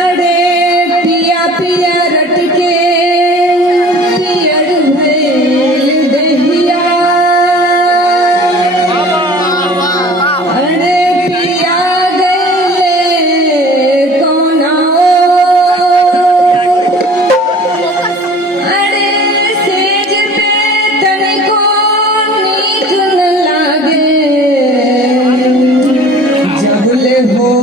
अरे पिया पिया रट के पियड़ भइल दहिया। अरे पिया गइले कौना अरे सेज पे तनिको नीक न लागे जबले हो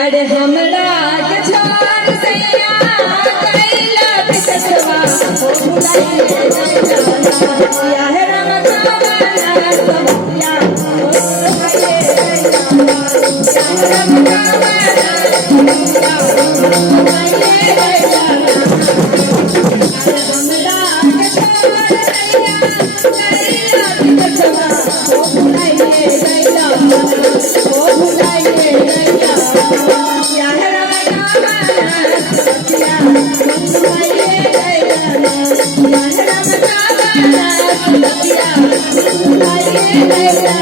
अरे हमरा के छोड़ सैया कैला बिकसवा हो भुलाइए गइला या है राम कावना सबया हो भुलाइए गइला राम कावना भुलाइए गइला हमरा के छोड़ सैया कैला बिकसवा हो भुलाइए गइला हो भुलाइए गइला या है राम कावना सबया हो भुलाइए गइला या है राम कावना सबया हो भुलाइए गइला।